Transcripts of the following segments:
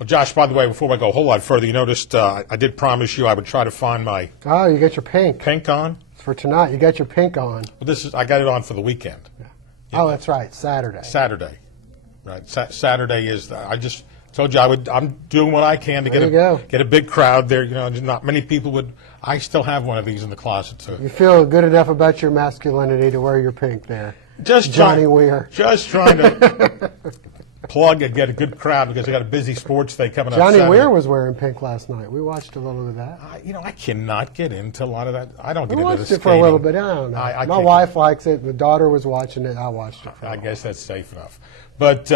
Well, Josh, by the way, before I go a whole lot further, you noticed I did promise you I would try to find my Oh, you got your pink. pink on. For tonight, you got your pink on. Well, I got it on for the weekend. Yeah. Oh, that's right, Saturday. Saturday, right? Saturday is. I just told you I'm doing what I can to get a big crowd there. You know, not many people would. I still have one of these in the closet too. You feel good enough about your masculinity to wear your pink there. Just Johnny Weir. Just trying to plug and get a good crowd because they got a busy sports day coming up. Johnny Weir was wearing pink last night. We watched a little of that. You know, I cannot get into a lot of that. I don't get we into watched the it for a little bit. I don't know. My wife likes it. The daughter was watching it. I watched it. I guess that's safe enough. But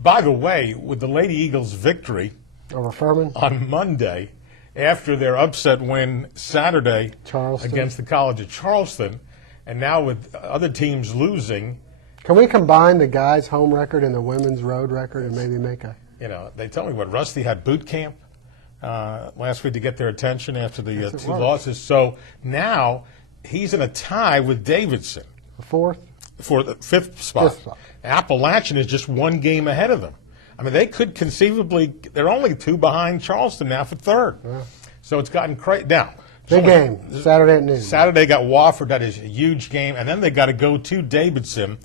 by the way, with the Lady Eagles' victory over Furman on Monday, after their upset win Saturday Charleston. Against the College of Charleston, and now with other teams losing. Can we combine the guys' home record and the women's road record and maybe make a... You know, they tell me what Rusty had boot camp last week to get their attention after the two losses. So now he's in a tie with Davidson. The fourth? For the fifth spot. Appalachian is just one game ahead of them. I mean, they could conceivably, they're only 2 behind Charleston now for third. Yeah. So it's gotten crazy. Now, big game, Saturday at noon. Saturday got Wofford. That is a huge game. And then they got to go to Davidson,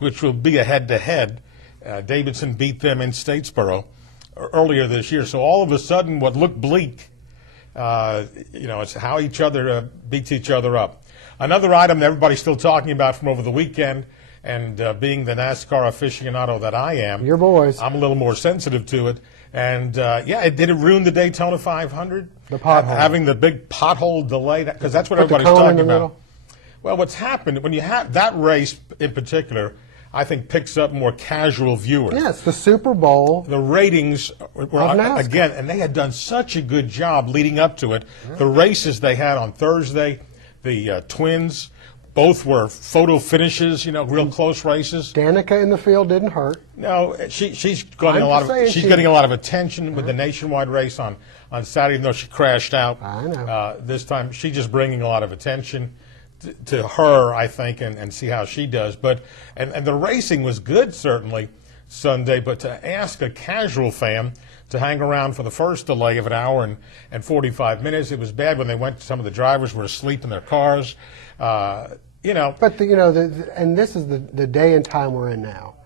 which will be a head-to-head. Davidson beat them in Statesboro earlier this year. So all of a sudden, what looked bleak, you know, it's how each other beats each other up. Another item that everybody's still talking about from over the weekend, and being the NASCAR aficionado that I am, your boys, I'm a little more sensitive to it. And yeah, did it ruin the Daytona 500? The pothole, having the big pothole delay, because that's what everybody's talking about. Well, what's happened when you have that race in particular, I think picks up more casual viewers. Yes, the Super Bowl. The ratings were again, and they had done such a good job leading up to it. Yeah. The races they had on Thursday, the twins. Both were photo finishes, you know, real close races. Danica in the field didn't hurt. No, she's getting a lot of attention with the nationwide race on Saturday, even though she crashed out. I know. This time, she's just bringing a lot of attention to her, I think, and see how she does. But and the racing was good certainly Sunday, but to ask a casual fan to hang around for the first delay of an hour and 45 minutes, it was bad when they went. Some of the drivers were asleep in their cars. You know, but and this is the day and time we're in now,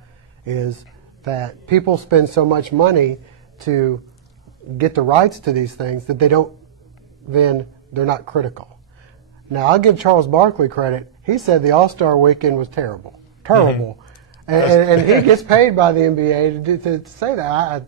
is that people spend so much money to get the rights to these things that they're not critical. Now I'll give Charles Barkley credit. He said the All-Star Weekend was terrible, mm-hmm. and he gets paid by the NBA to say that.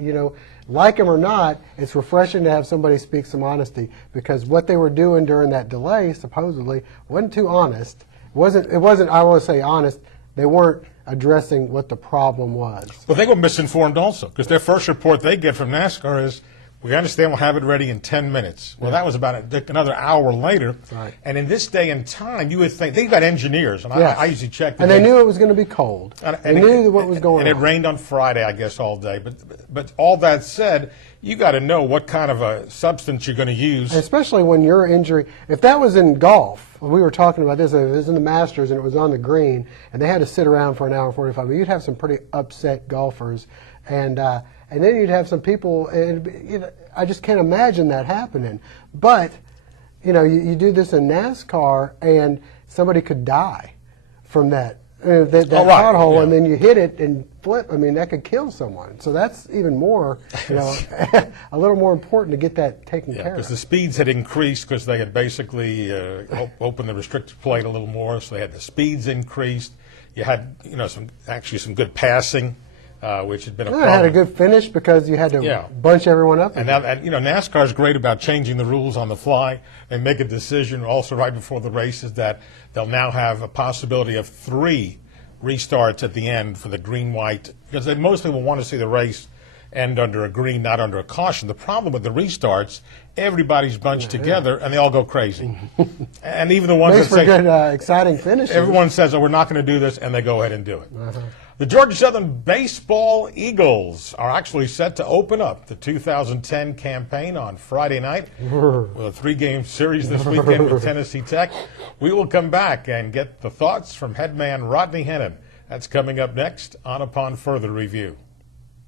You know, like him or not, it's refreshing to have somebody speak some honesty, because what they were doing during that delay supposedly wasn't too honest. It wasn't. I want to say honest. They weren't addressing what the problem was. Well, they were misinformed also, because their first report they get from NASCAR is, we understand we'll have it ready in 10 minutes. Well, that was about another hour later. Right. And in this day and time, you would think, they've got engineers, and I usually check. And they knew it was going to be cold. They knew what was going on. And it rained on Friday, I guess, all day. But all that said, you got to know what kind of a substance you're going to use. And especially when your injury, if that was in golf, we were talking about this, if it was in the Masters and it was on the green, and they had to sit around for an hour and 45 minutes, you'd have some pretty upset golfers. And then you'd have some people, I just can't imagine that happening. But, you know, you do this in NASCAR, and somebody could die from that pothole, and then you hit it and flip. I mean, that could kill someone. So that's even more, you know, a little more important to get that taken care of. Because the speeds had increased because they had basically opened the restricted plate a little more, so they had the speeds increased. You had, you know, some good passing. Which had been a problem. It had a good finish because you had to bunch everyone up. And you know, NASCAR is great about changing the rules on the fly. They make a decision also right before the races that they'll now have a possibility of 3 restarts at the end for the green-white, because they mostly will want to see the race end under a green, not under a caution. The problem with the restarts, everybody's bunched together and they all go crazy. And even the ones that say good, exciting finishes. Everyone says, "Oh, we're not going to do this," and they go ahead and do it. The Georgia Southern Baseball Eagles are actually set to open up the 2010 campaign on Friday night with a 3-game series this weekend with Tennessee Tech. We will come back and get the thoughts from head man Rodney Hennon. That's coming up next on Upon Further Review.